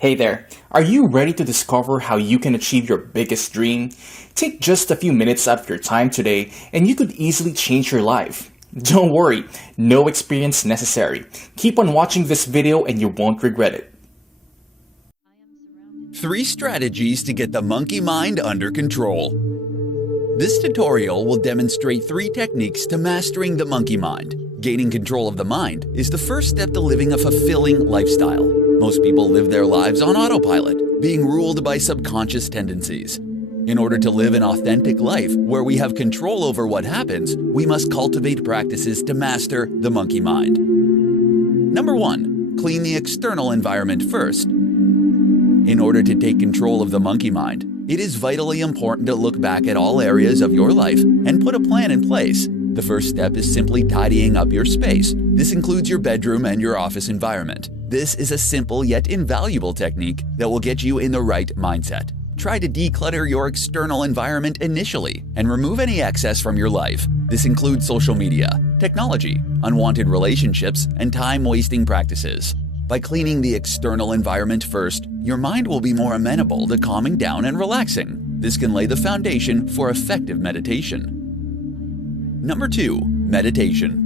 Hey there, are you ready to discover how you can achieve your biggest dream? Take just a few minutes out of your time today and you could easily change your life. Don't worry, no experience necessary. Keep on watching this video and you won't regret it. 3 strategies to get the monkey mind under control. This tutorial will demonstrate 3 techniques to mastering the monkey mind. Gaining control of the mind is the first step to living a fulfilling lifestyle. Most people live their lives on autopilot, being ruled by subconscious tendencies. In order to live an authentic life where we have control over what happens, we must cultivate practices to master the monkey mind. Number 1. Clean the external environment first. In order to take control of the monkey mind, it is vitally important to look back at all areas of your life and put a plan in place. The first step is simply tidying up your space. This includes your bedroom and your office environment. This is a simple yet invaluable technique that will get you in the right mindset. Try to declutter your external environment initially and remove any excess from your life. This includes social media, technology, unwanted relationships, and time-wasting practices. By cleaning the external environment first, your mind will be more amenable to calming down and relaxing. This can lay the foundation for effective meditation. Number 2. Meditation.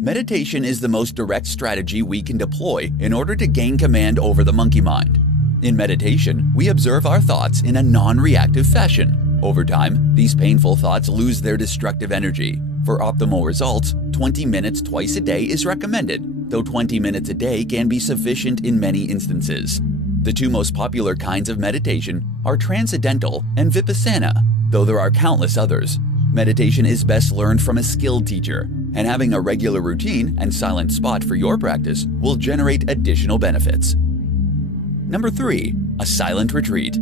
Meditation is the most direct strategy we can deploy in order to gain command over the monkey mind. In meditation, we observe our thoughts in a non-reactive fashion. Over time, these painful thoughts lose their destructive energy. For optimal results, 20 minutes twice a day is recommended, though 20 minutes a day can be sufficient in many instances. The 2 most popular kinds of meditation are Transcendental and Vipassana, though there are countless others. Meditation is best learned from a skilled teacher, and having a regular routine and silent spot for your practice will generate additional benefits. Number 3. A silent retreat.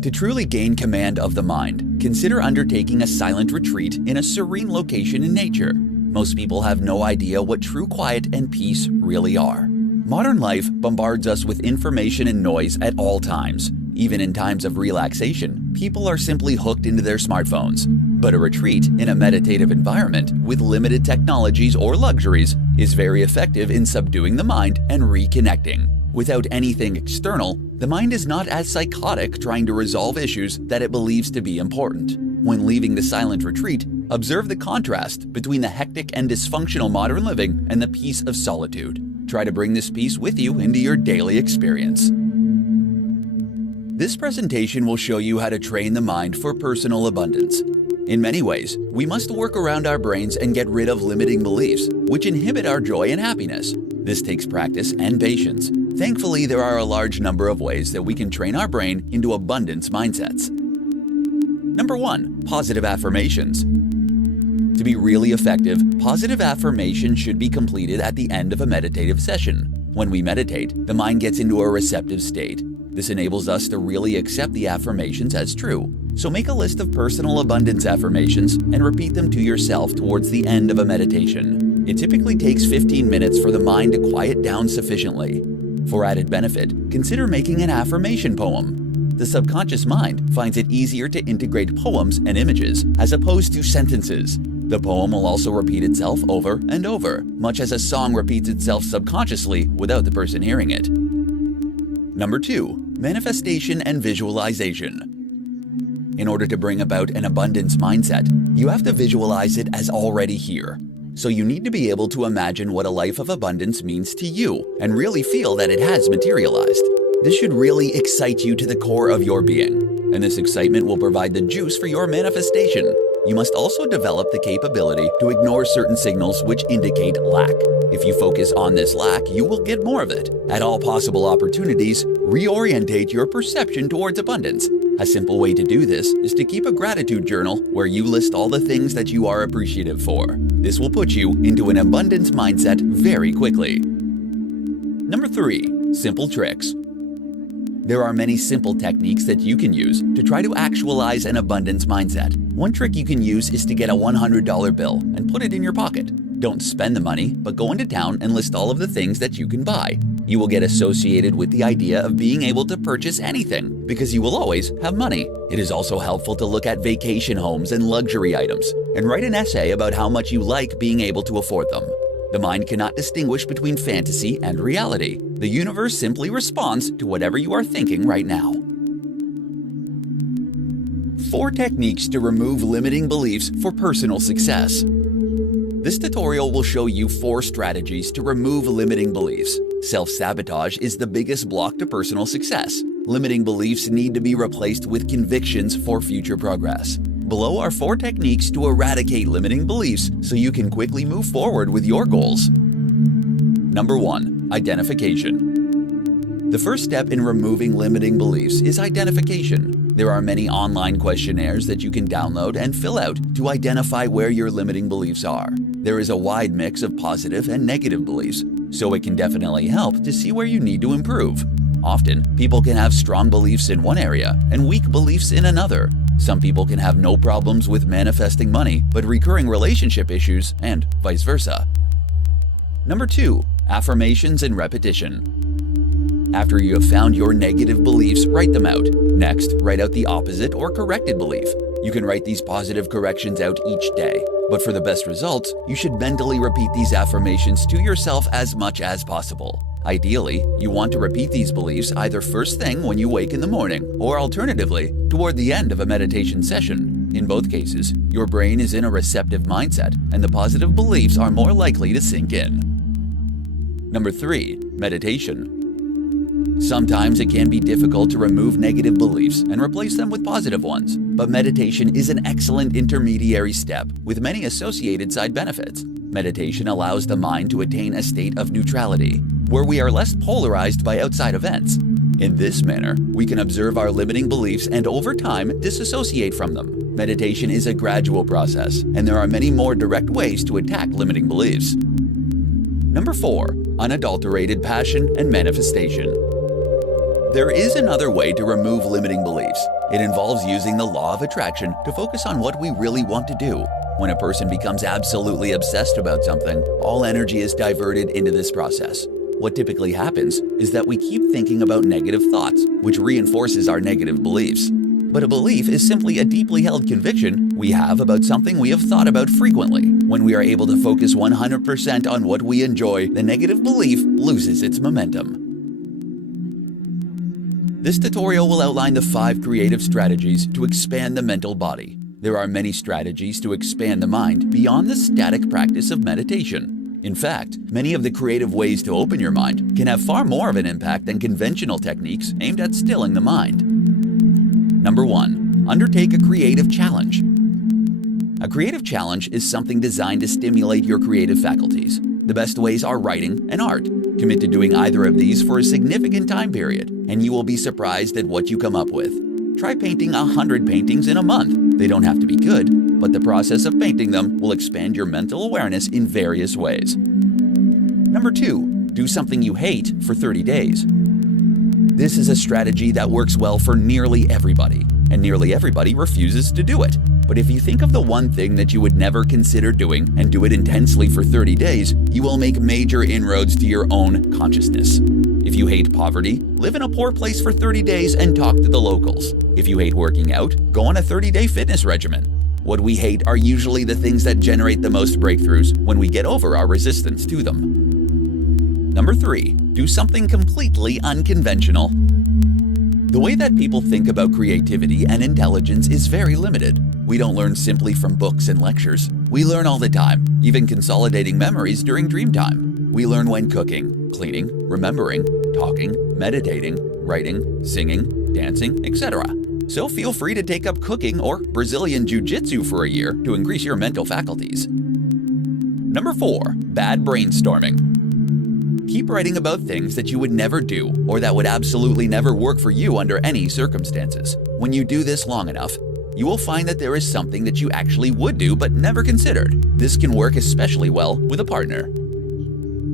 To truly gain command of the mind, consider undertaking a silent retreat in a serene location in nature. Most people have no idea what true quiet and peace really are. Modern life bombards us with information and noise at all times. Even in times of relaxation, people are simply hooked into their smartphones. But a retreat in a meditative environment with limited technologies or luxuries is very effective in subduing the mind and reconnecting. Without anything external, the mind is not as psychotic trying to resolve issues that it believes to be important. When leaving the silent retreat, observe the contrast between the hectic and dysfunctional modern living and the peace of solitude. Try to bring this peace with you into your daily experience. This presentation will show you how to train the mind for personal abundance. In many ways, we must work around our brains and get rid of limiting beliefs, which inhibit our joy and happiness. This takes practice and patience. Thankfully, there are a large number of ways that we can train our brain into abundance mindsets. Number 1. Positive affirmations. To be really effective, positive affirmation should be completed at the end of a meditative session. When we meditate, the mind gets into a receptive state. This enables us to really accept the affirmations as true. So make a list of personal abundance affirmations and repeat them to yourself towards the end of a meditation. It typically takes 15 minutes for the mind to quiet down sufficiently. For added benefit, consider making an affirmation poem. The subconscious mind finds it easier to integrate poems and images as opposed to sentences. The poem will also repeat itself over and over, much as a song repeats itself subconsciously without the person hearing it. Number 2. Manifestation and visualization. In order to bring about an abundance mindset, you have to visualize it as already here. So you need to be able to imagine what a life of abundance means to you and really feel that it has materialized. This should really excite you to the core of your being, and this excitement will provide the juice for your manifestation. You must also develop the capability to ignore certain signals which indicate lack. If you focus on this lack, you will get more of it. At all possible opportunities, reorientate your perception towards abundance. A simple way to do this is to keep a gratitude journal where you list all the things that you are appreciative for. This will put you into an abundance mindset very quickly. Number 3. Simple tricks. There are many simple techniques that you can use to try to actualize an abundance mindset. One trick you can use is to get a $100 bill and put it in your pocket. Don't spend the money, but go into town and list all of the things that you can buy. You will get associated with the idea of being able to purchase anything because you will always have money. It is also helpful to look at vacation homes and luxury items and write an essay about how much you like being able to afford them. The mind cannot distinguish between fantasy and reality. The universe simply responds to whatever you are thinking right now. 4 techniques to remove limiting beliefs for personal success. This tutorial will show you 4 strategies to remove limiting beliefs. Self-sabotage is the biggest block to personal success. Limiting beliefs need to be replaced with convictions for future progress. Below are 4 techniques to eradicate limiting beliefs so you can quickly move forward with your goals. Number 1. Identification. The first step in removing limiting beliefs is identification. There are many online questionnaires that you can download and fill out to identify where your limiting beliefs are. There is a wide mix of positive and negative beliefs, so it can definitely help to see where you need to improve. Often, people can have strong beliefs in one area and weak beliefs in another. Some people can have no problems with manifesting money, but recurring relationship issues, and vice versa. Number 2. Affirmations and repetition. After you have found your negative beliefs, write them out. Next, write out the opposite or corrected belief. You can write these positive corrections out each day. But for the best results, you should mentally repeat these affirmations to yourself as much as possible. Ideally, you want to repeat these beliefs either first thing when you wake in the morning, or alternatively, toward the end of a meditation session. In both cases, your brain is in a receptive mindset, and the positive beliefs are more likely to sink in. Number 3. Meditation. Sometimes it can be difficult to remove negative beliefs and replace them with positive ones, but meditation is an excellent intermediary step with many associated side benefits. Meditation allows the mind to attain a state of neutrality, where we are less polarized by outside events. In this manner, we can observe our limiting beliefs and over time disassociate from them. Meditation is a gradual process, and there are many more direct ways to attack limiting beliefs. Number 4. Unadulterated passion and manifestation. There is another way to remove limiting beliefs. It involves using the law of attraction to focus on what we really want to do. When a person becomes absolutely obsessed about something, all energy is diverted into this process. What typically happens is that we keep thinking about negative thoughts, which reinforces our negative beliefs. But a belief is simply a deeply held conviction we have about something we have thought about frequently. When we are able to focus 100% on what we enjoy, the negative belief loses its momentum. This tutorial will outline the 5 creative strategies to expand the mental body. There are many strategies to expand the mind beyond the static practice of meditation. In fact, many of the creative ways to open your mind can have far more of an impact than conventional techniques aimed at stilling the mind. Number 1. Undertake a creative challenge. A creative challenge is something designed to stimulate your creative faculties. The best ways are writing and art. Commit to doing either of these for a significant time period, and you will be surprised at what you come up with. Try painting 100 paintings in a month. They don't have to be good, but the process of painting them will expand your mental awareness in various ways. Number 2. Do something you hate for 30 days. This is a strategy that works well for nearly everybody, and nearly everybody refuses to do it. But if you think of the one thing that you would never consider doing and do it intensely for 30 days, you will make major inroads to your own consciousness. If you hate poverty, live in a poor place for 30 days and talk to the locals. If you hate working out, go on a 30-day fitness regimen. What we hate are usually the things that generate the most breakthroughs when we get over our resistance to them. Number 3. Do something completely unconventional. The way that people think about creativity and intelligence is very limited. We don't learn simply from books and lectures. We learn all the time, even consolidating memories during dream time. We learn when cooking, cleaning, remembering, talking, meditating, writing, singing, dancing, etc. So feel free to take up cooking or Brazilian Jiu-Jitsu for a year to increase your mental faculties. Number 4. Bad brainstorming. Keep writing about things that you would never do or that would absolutely never work for you under any circumstances. When you do this long enough, you will find that there is something that you actually would do but never considered. This can work especially well with a partner.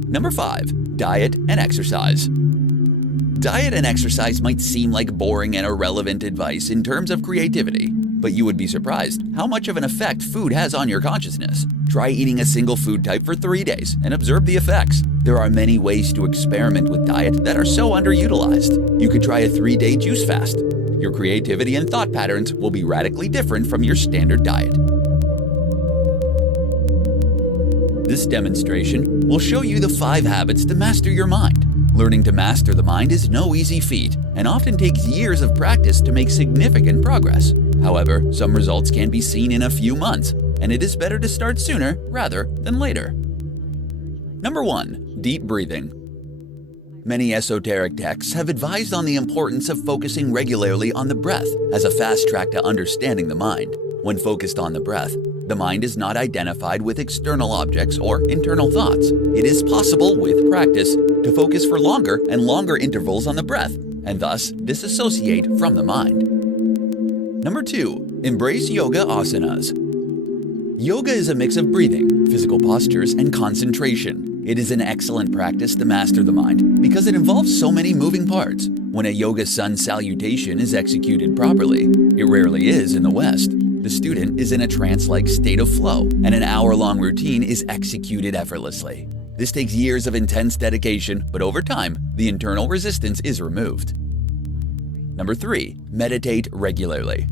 Number 5. Diet and exercise. Diet and exercise might seem like boring and irrelevant advice in terms of creativity, but you would be surprised how much of an effect food has on your consciousness. Try eating a single food type for 3 days and observe the effects. There are many ways to experiment with diet that are so underutilized. You could try a 3-day juice fast. Your creativity and thought patterns will be radically different from your standard diet. This demonstration will show you the 5 habits to master your mind. Learning to master the mind is no easy feat and often takes years of practice to make significant progress. However, some results can be seen in a few months, and it is better to start sooner rather than later. Number 1. Deep breathing. Many esoteric texts have advised on the importance of focusing regularly on the breath as a fast track to understanding the mind. When focused on the breath, the mind is not identified with external objects or internal thoughts. It is possible, with practice, to focus for longer and longer intervals on the breath, and thus disassociate from the mind. Number 2. Embrace yoga asanas. Yoga is a mix of breathing, physical postures, and concentration. It is an excellent practice to master the mind because it involves so many moving parts. When a yoga sun salutation is executed properly, it rarely is in the West, the student is in a trance-like state of flow, and an hour-long routine is executed effortlessly. This takes years of intense dedication, but over time, the internal resistance is removed. Number 3. Meditate regularly.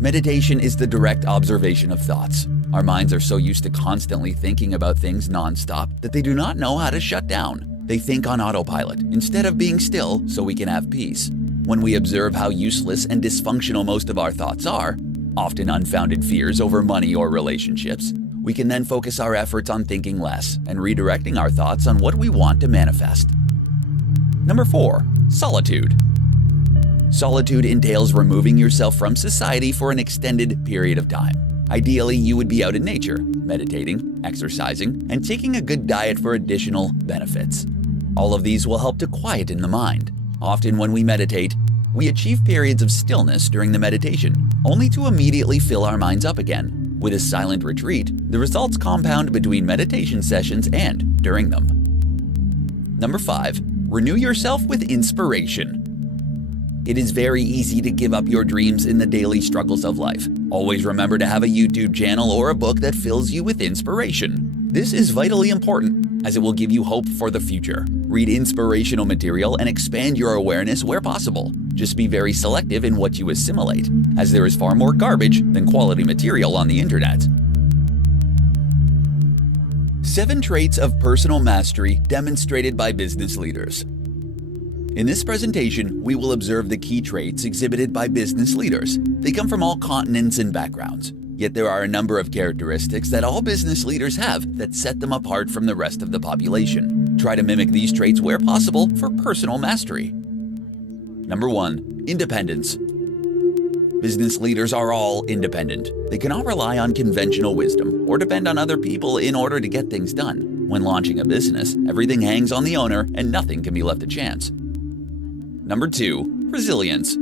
Meditation is the direct observation of thoughts. Our minds are so used to constantly thinking about things non-stop that they do not know how to shut down. They think on autopilot instead of being still so we can have peace. When we observe how useless and dysfunctional most of our thoughts are, often unfounded fears over money or relationships, we can then focus our efforts on thinking less and redirecting our thoughts on what we want to manifest. Number 4. Solitude. Solitude entails removing yourself from society for an extended period of time. Ideally, you would be out in nature, meditating, exercising, and taking a good diet for additional benefits. All of these will help to quieten the mind. Often when we meditate, we achieve periods of stillness during the meditation, only to immediately fill our minds up again. With a silent retreat, the results compound between meditation sessions and during them. Number 5. Renew yourself with inspiration. It is very easy to give up your dreams in the daily struggles of life. Always remember to have a YouTube channel or a book that fills you with inspiration. This is vitally important, as it will give you hope for the future. Read inspirational material and expand your awareness where possible. Just be very selective in what you assimilate, as there is far more garbage than quality material on the internet. 7 traits of personal mastery demonstrated by business leaders. In this presentation, we will observe the key traits exhibited by business leaders. They come from all continents and backgrounds. Yet there are a number of characteristics that all business leaders have that set them apart from the rest of the population. Try to mimic these traits where possible for personal mastery. Number 1. Independence. Business leaders are all independent. They cannot rely on conventional wisdom or depend on other people in order to get things done. When launching a business, everything hangs on the owner and nothing can be left to chance. Number 2. Resilience.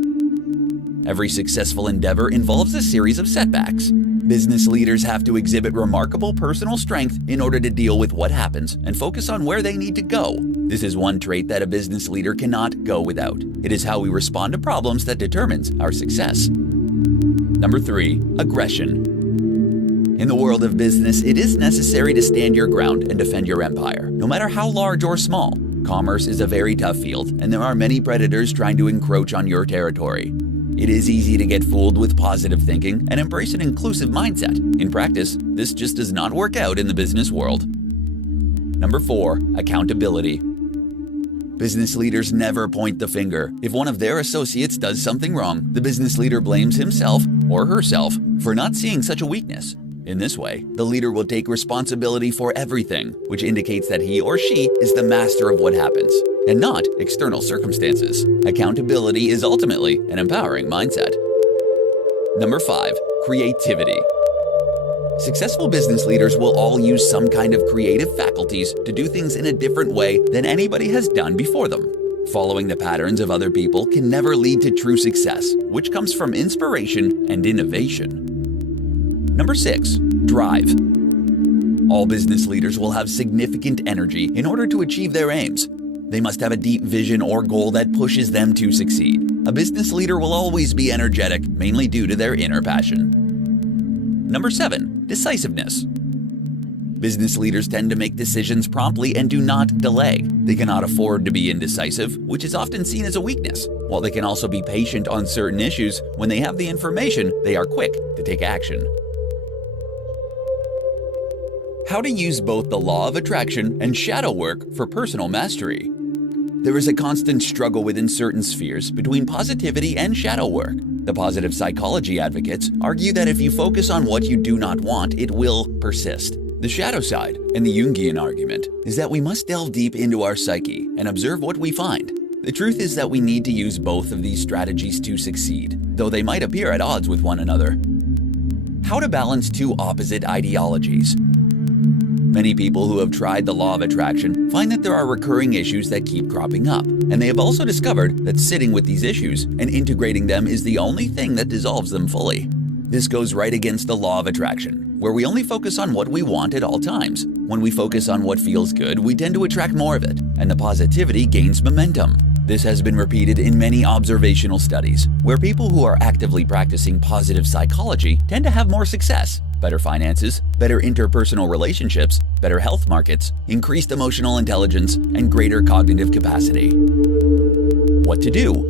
Every successful endeavor involves a series of setbacks. Business leaders have to exhibit remarkable personal strength in order to deal with what happens and focus on where they need to go. This is one trait that a business leader cannot go without. It is how we respond to problems that determines our success. Number 3. Aggression. In the world of business, it is necessary to stand your ground and defend your empire, no matter how large or small. Commerce is a very tough field, and there are many predators trying to encroach on your territory. It is easy to get fooled with positive thinking and embrace an inclusive mindset. In practice, this just does not work out in the business world. Number 4. Accountability. Business leaders never point the finger. If one of their associates does something wrong, the business leader blames himself or herself for not seeing such a weakness. In this way, the leader will take responsibility for everything, which indicates that he or she is the master of what happens, and not external circumstances. Accountability is ultimately an empowering mindset. Number 5. Creativity. Successful business leaders will all use some kind of creative faculties to do things in a different way than anybody has done before them. Following the patterns of other people can never lead to true success, which comes from inspiration and innovation. Number 6. Drive. All business leaders will have significant energy in order to achieve their aims. They must have a deep vision or goal that pushes them to succeed. A business leader will always be energetic, mainly due to their inner passion. Number 7. Decisiveness. Business leaders tend to make decisions promptly and do not delay. They cannot afford to be indecisive, which is often seen as a weakness. While they can also be patient on certain issues, when they have the information, they are quick to take action. How to use both the law of attraction and shadow work for personal mastery. there is a constant struggle within certain spheres between positivity and shadow work. The positive psychology advocates argue that if you focus on what you do not want, it will persist. The shadow side, and the Jungian argument, is that we must delve deep into our psyche and observe what we find. The truth is that we need to use both of these strategies to succeed, though they might appear at odds with one another. How to balance two opposite ideologies. Many people who have tried the law of attraction find that there are recurring issues that keep cropping up, and they have also discovered that sitting with these issues and integrating them is the only thing that dissolves them fully. This goes right against the law of attraction, where we only focus on what we want at all times. When we focus on what feels good, we tend to attract more of it, and the positivity gains momentum. This has been repeated in many observational studies, where people who are actively practicing positive psychology tend to have more success, better finances, better interpersonal relationships, better health markets, increased emotional intelligence, and greater cognitive capacity. What to do?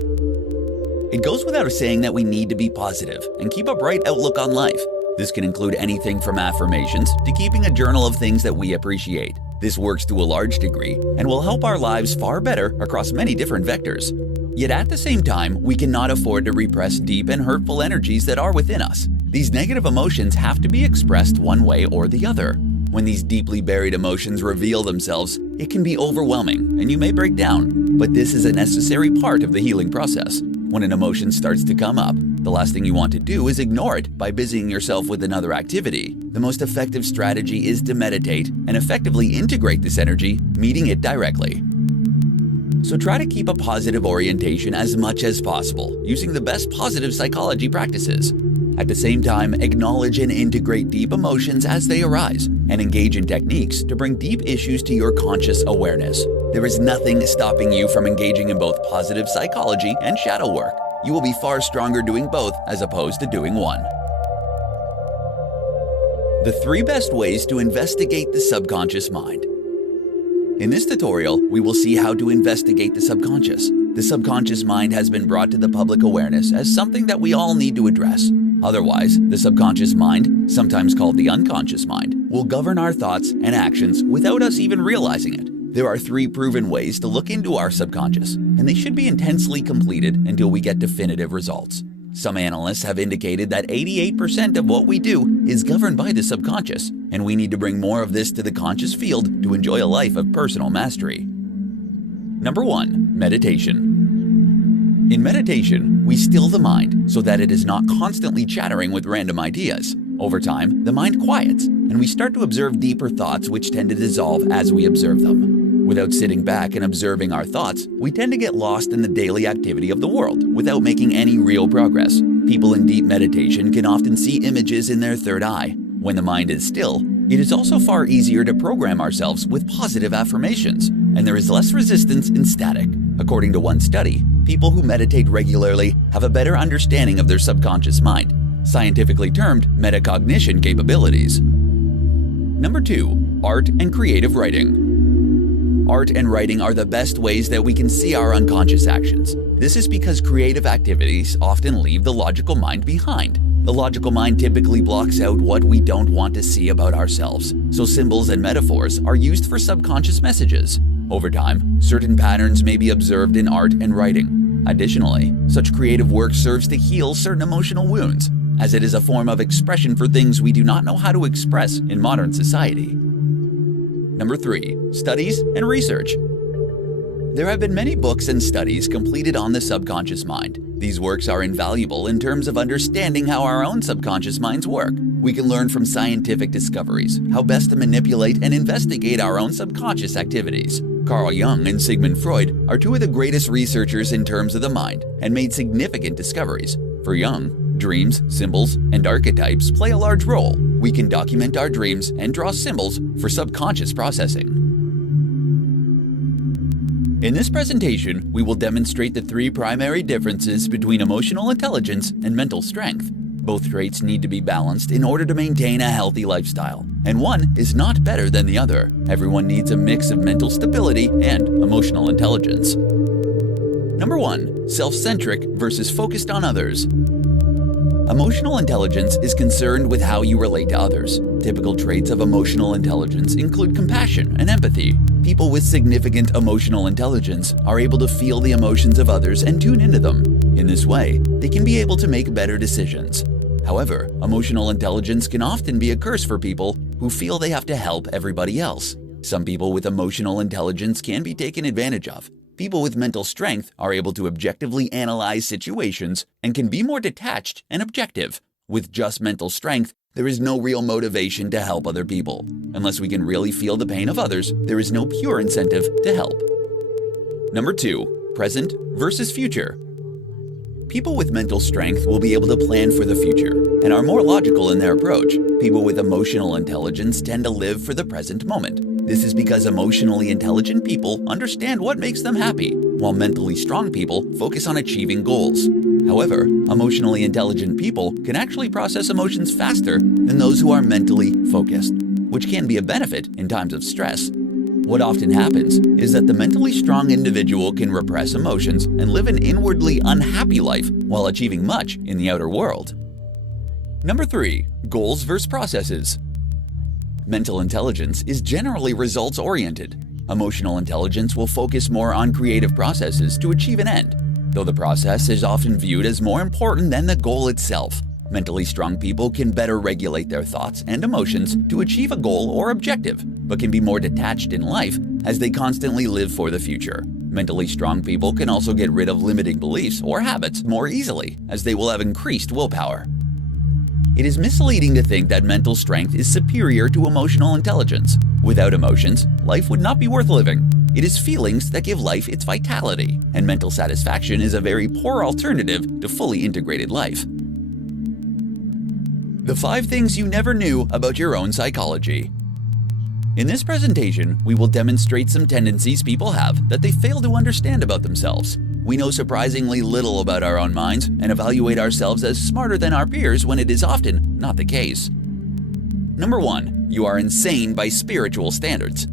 It goes without saying that we need to be positive and keep a bright outlook on life. This can include anything from affirmations to keeping a journal of things that we appreciate. This works to a large degree and will help our lives far better across many different vectors. Yet at the same time, we cannot afford to repress deep and hurtful energies that are within us. These negative emotions have to be expressed one way or the other. When these deeply buried emotions reveal themselves, it can be overwhelming and you may break down. But this is a necessary part of the healing process. When an emotion starts to come up, the last thing you want to do is ignore it by busying yourself with another activity. The most effective strategy is to meditate and effectively integrate this energy, meeting it directly. So try to keep a positive orientation as much as possible, using the best positive psychology practices. At the same time, acknowledge and integrate deep emotions as they arise, and engage in techniques to bring deep issues to your conscious awareness. There is nothing stopping you from engaging in both positive psychology and shadow work. You will be far stronger doing both as opposed to doing one. The 3 best ways to investigate the subconscious mind. In this tutorial, we will see how to investigate the subconscious. The subconscious mind has been brought to the public awareness as something that we all need to address. Otherwise, the subconscious mind, sometimes called the unconscious mind, will govern our thoughts and actions without us even realizing it. There are 3 proven ways to look into our subconscious, and they should be intensely completed until we get definitive results. Some analysts have indicated that 88% of what we do is governed by the subconscious, and we need to bring more of this to the conscious field to enjoy a life of personal mastery. Number 1. Meditation. In meditation, we still the mind so that it is not constantly chattering with random ideas. Over time, the mind quiets, and we start to observe deeper thoughts which tend to dissolve as we observe them. Without sitting back and observing our thoughts, we tend to get lost in the daily activity of the world without making any real progress. People in deep meditation can often see images in their third eye. When the mind is still, it is also far easier to program ourselves with positive affirmations, and there is less resistance in static. According to one study, people who meditate regularly have a better understanding of their subconscious mind, scientifically termed metacognition capabilities. Number 2. Art and creative writing. Art and writing are the best ways that we can see our unconscious actions. This is because creative activities often leave the logical mind behind. The logical mind typically blocks out what we don't want to see about ourselves, so symbols and metaphors are used for subconscious messages. Over time, certain patterns may be observed in art and writing. Additionally, such creative work serves to heal certain emotional wounds, as it is a form of expression for things we do not know how to express in modern society. Number 3. Studies and research. There have been many books and studies completed on the subconscious mind. These works are invaluable in terms of understanding how our own subconscious minds work. We can learn from scientific discoveries how best to manipulate and investigate our own subconscious activities. Carl Jung and Sigmund Freud are 2 of the greatest researchers in terms of the mind and made significant discoveries. For Jung, dreams, symbols, and archetypes play a large role. We can document our dreams and draw symbols for subconscious processing. In this presentation, we will demonstrate the 3 primary differences between emotional intelligence and mental strength. Both traits need to be balanced in order to maintain a healthy lifestyle, and one is not better than the other. Everyone needs a mix of mental stability and emotional intelligence. Number 1. Self-centric versus focused on others. Emotional intelligence is concerned with how you relate to others. Typical traits of emotional intelligence include compassion and empathy. People with significant emotional intelligence are able to feel the emotions of others and tune into them. In this way, they can be able to make better decisions. However, emotional intelligence can often be a curse for people who feel they have to help everybody else. Some people with emotional intelligence can be taken advantage of. People with mental strength are able to objectively analyze situations and can be more detached and objective. With just mental strength, there is no real motivation to help other people. Unless we can really feel the pain of others, there is no pure incentive to help. Number 2, present versus future. People with mental strength will be able to plan for the future and are more logical in their approach. People with emotional intelligence tend to live for the present moment. This is because emotionally intelligent people understand what makes them happy, while mentally strong people focus on achieving goals. However, emotionally intelligent people can actually process emotions faster than those who are mentally focused, which can be a benefit in times of stress. What often happens is that the mentally strong individual can repress emotions and live an inwardly unhappy life while achieving much in the outer world. Number 3, goals versus processes. Mental intelligence is generally results-oriented. Emotional intelligence will focus more on creative processes to achieve an end, though the process is often viewed as more important than the goal itself. Mentally strong people can better regulate their thoughts and emotions to achieve a goal or objective, but can be more detached in life as they constantly live for the future. Mentally strong people can also get rid of limiting beliefs or habits more easily, as they will have increased willpower. It is misleading to think that mental strength is superior to emotional intelligence. Without emotions, life would not be worth living. It is feelings that give life its vitality, and mental satisfaction is a very poor alternative to fully integrated life. The 5 things you never knew about your own psychology. In this presentation, we will demonstrate some tendencies people have that they fail to understand about themselves. We know surprisingly little about our own minds and evaluate ourselves as smarter than our peers when it is often not the case. Number 1, you are insane by spiritual standards.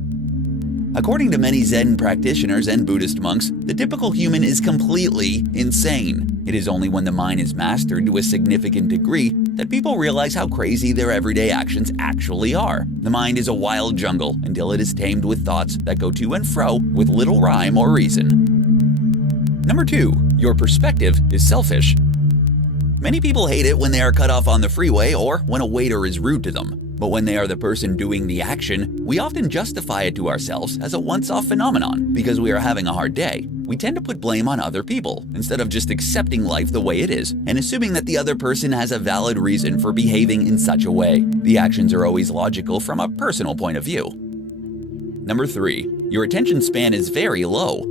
According to many Zen practitioners and Buddhist monks, the typical human is completely insane. It is only when the mind is mastered to a significant degree that people realize how crazy their everyday actions actually are. The mind is a wild jungle until it is tamed with thoughts that go to and fro with little rhyme or reason. Number 2, your perspective is selfish. Many people hate it when they are cut off on the freeway or when a waiter is rude to them. But when they are the person doing the action, we often justify it to ourselves as a once-off phenomenon because we are having a hard day. We tend to put blame on other people instead of just accepting life the way it is and assuming that the other person has a valid reason for behaving in such a way. The actions are always logical from a personal point of view. Number 3, your attention span is very low.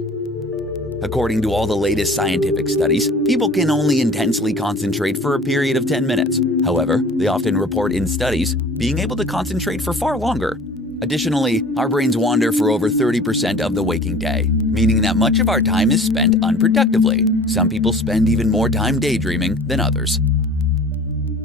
According to all the latest scientific studies, people can only intensely concentrate for a period of 10 minutes. However, they often report in studies being able to concentrate for far longer. Additionally, our brains wander for over 30% of the waking day, meaning that much of our time is spent unproductively. Some people spend even more time daydreaming than others.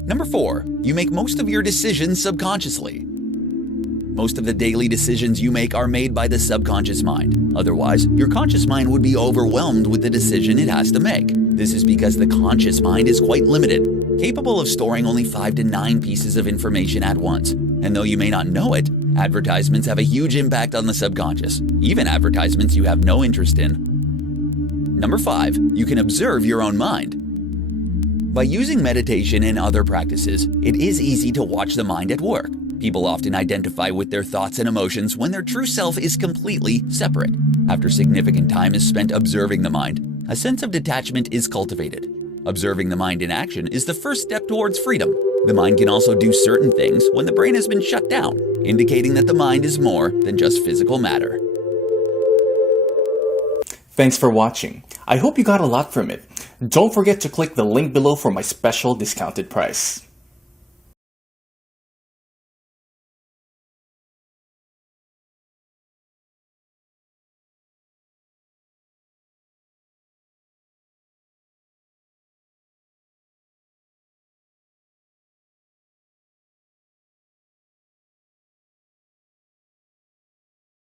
Number 4, you make most of your decisions subconsciously. Most of the daily decisions you make are made by the subconscious mind. Otherwise, your conscious mind would be overwhelmed with the decision it has to make. This is because the conscious mind is quite limited, capable of storing only 5 to 9 pieces of information at once. And though you may not know it, advertisements have a huge impact on the subconscious, even advertisements you have no interest in. Number 5, you can observe your own mind. By using meditation and other practices, it is easy to watch the mind at work. People often identify with their thoughts and emotions when their true self is completely separate. After significant time is spent observing the mind, a sense of detachment is cultivated. Observing the mind in action is the first step towards freedom. The mind can also do certain things when the brain has been shut down, indicating that the mind is more than just physical matter. Thanks for watching. I hope you got a lot from it. Don't forget to click the link below for my special discounted price.